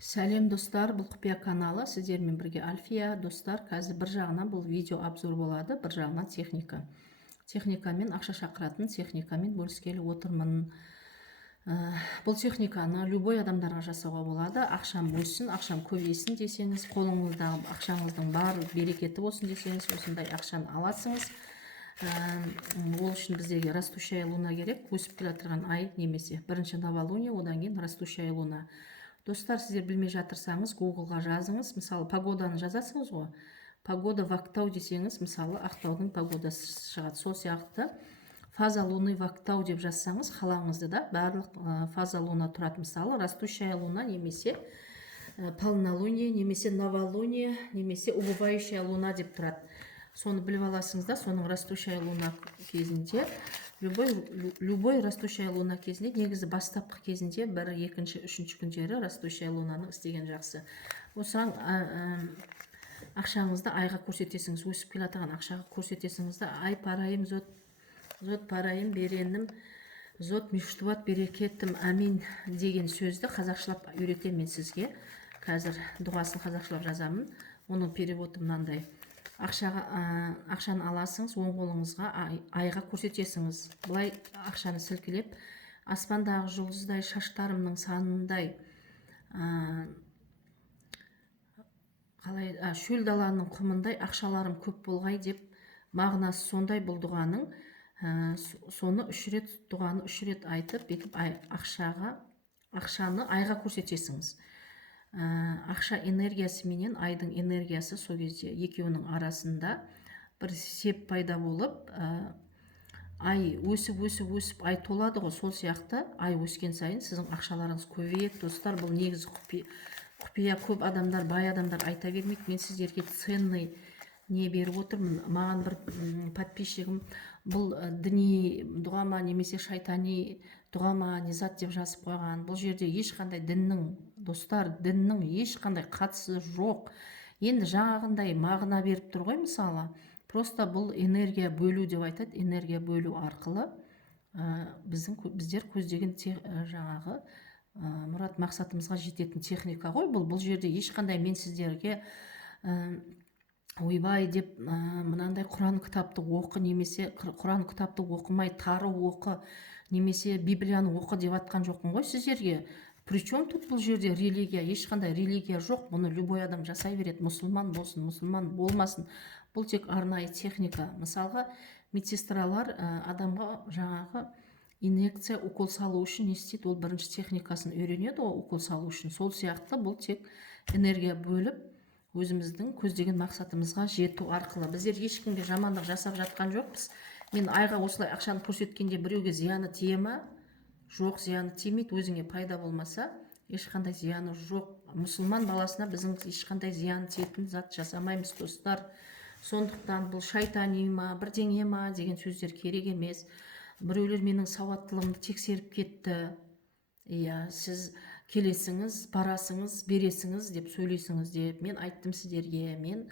Сәлем достар, бұл құпия каналы, сіздермен бірге Альфия. Достар, қазір бір жағынан бұл видео обзор болады, бір жағынан техника. Техникамен, ақша шақыратын техникамен бөліскелі отырмын. Бұл техниканы любой адамдарға жасауға болады. Ақшам өссін, ақшам көбейсін десеңіз, қолыңыздағы ақшаңыздың барлық берекеті болсын десеңіз, осындай ақшаны аласыңыз. Ол үшін біздерге растущая луна керек, өсіп келе жатырған ай немесе бірінші новолуние, одан кейін растущая луна. Достар, сіздер білмей жатырсаңыз, Google-ға жазыңыз. Мысалы, погоданы жазасыңыз ғой. Погода в Ақтау десеңіз, мысалы, Ақтаудың погодасы шығады. Сол сияқты фаза луны в Ақтау деп жазсаңыз, қалаңызды да барлық фаза луна тұрады. Мысалы, растущая луна немесе полнолуние, немесе новолуние, немесе убывающая луна деп тұрады. Соны біліп аласыңыз да, соның растущая луна кезінде, любой растущая луна кезінде, негізі бастапқы кезінде, бір, екінші, үшінші күндері растущая лунаны істеген жақсы. Осыған ақшаңызды айға көрсетесіңіз, өсіп келе жатқан ақшаға көрсетесіңіз да, ай парайым, зот парайым беренім, зот мештуат берекетім, амин деген сөзді қазақшылап үйретемін мен сізге. Қазір дұғасын қазақшылап жазамын. Оның переводы мынандай. Ақшаны аласыңыз, оң қолыңызға айға көрсетесіңіз. Бұлай ақшаны сілкілеп, аспандағы жұлдыздай, шаштарымның санындай, шөл даланың құмындай ақшаларым көп болғай деп мағынасы сондай бұл дұғаның. Соны дұғаны үш рет айтып, бетіп ақшаны айға көрсетесіңіз. Ақша энергиясы менен айдың энергиясы сол кезде екеуінің арасында бір сеп пайда болып, ай өсіп ай толады ғой, сол сияқты ай өскен сайын сіздің ақшаларыңыз көбейеді. Достар, бұл негізі құпия. Көп адамдар, бай адамдар айта бермейді. Мен сіздерге ценный не беріп отырмын. Маған бір подписчигім бұл діни дұғама немесе шайтани дұғама низат деп жазып қойған. Бұл жерде ешқандай достар, діннің ешқандай қатысы жоқ. Енді жаңағындай мағына беріп тұр ғой, мысалы. Просто бұл энергия бөлу деп айтады. Энергия бөлу арқылы біздер көздеген жаңағы мұрат мақсатымызға жететін техника ғой. Бұл жерде ешқандай мен сіздерге ойбай деп мынандай Құран кітапты оқы, немесе Құран кітапты оқымай тары оқы, немесе Библияны оқы деп атқан жоқпын ғой сіздерге. Причем тут бұл жерде религия, ешқандай религия жоқ. Бұны любой адам жасай береді. Мұсылман болсын, мұсылман болмасын. Бұл тек арнайы техника. Мысалға, медсестралар адамға жаңағы инъекция, укол салу үшін не істейді? Ол бірінші техникасын үйренеді ғой, укол салу үшін. Сол сияқты бұл тек энергия бөліп, өзіміздің көздеген мақсатымызға жету арқылы. Біздер ешкімге жамандық жасап жатқан жоқпыз. Мен айға осылай ақшаны көрсеткенде біреуге зияны тие ме? Жоқ, зияны тимейді. Өзіңе пайда болмаса, ешқандай зияны жоқ. Мұсылман баласына біздің ешқандай зияны тиетін зат жасамаймыз, достар. Сондықтан бұл шайтани ма, бірдеңе ма деген сөздер керек емес. Біреулер менің сауаттылығымды тексеріп кетті. Сіз келесіңіз, барасыңыз, бересіңіз деп сөйлесіңіз деп. Мен айттым сіздерге, мен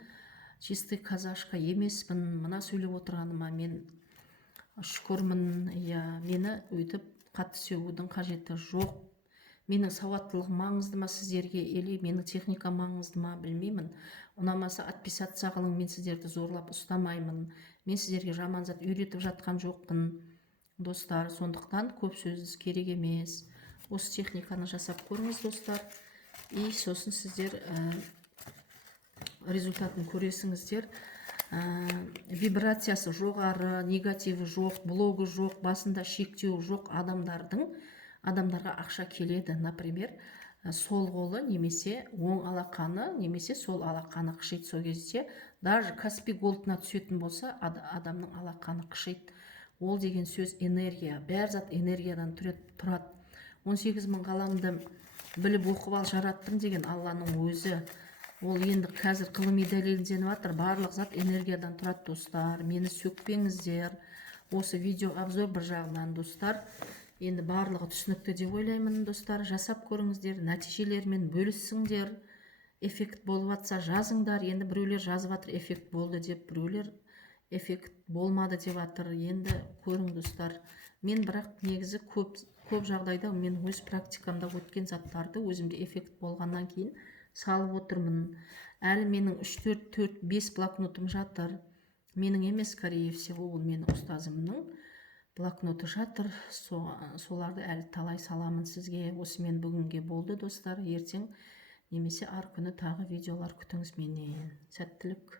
чистый казашка емеспін, мына сөйлеп отырғаныма мен шүкірмін. Мені өйтіп қатты сөгудің қажеті жоқ. Менің сауаттылығым маңызды ма сіздерге, или менің техника маңызды ма, білмеймін. Ұнамаса отписаться қылың, мен сіздерді зорлап ұстамаймын. Мен сіздерге жаман зат үйретіп жатқан жоқпын, достар. Сондықтан көп сөз керек емес. Осы техниканы жасап көріңіз, достар. И сосын сіздер результатын көресіңіздер. Вибрациясы жоғары, негативі жоқ, блогы жоқ, басында шектеу жоқ адамдарға ақша келеді. Например, сол қолы немесе оң алақаны, немесе сол алақаны қышиды. Сол кезде даже Каспий голдына түсетін болса, адамның алақаны қышиды. Ол деген сөз энергия. Бәр зат энергиядан тұрады. 18.000 ғаламды біліп оқып ал жараттым деген Алланың өзі. Ол енді қазір ғылыми дәлелденіп жатыр. Барлық зат энергиядан тұрады, достар. Мені сөкпеңіздер. Осы видео обзор бір жағынан, достар. Енді барлығы түсінікті деп ойлаймын, достар. Жасап көріңіздер, нәтижелермен бөліссіңдер. Эффект болып жатса жазыңдар. Енді біреулер жазып жатыр, эффект болды деп, біреулер эффект болмады деп жатыр. Енді көрің, достар. Мен бірақ негізі көп жағдайда мен өз практикамда өткен заттарды өзімде эффект болғаннан кейін салып отырмын. Әлі менің 3-4-5 блокнотым жатыр. Менің емес, скорее всего, ол менің ұстазымның блокноты жатыр. Соларды әлі талай саламын сізге. Осымен бүгінге болды, достар. Ертең немесе ар күні тағы видеолар күтіңіз менен. Сәттілік.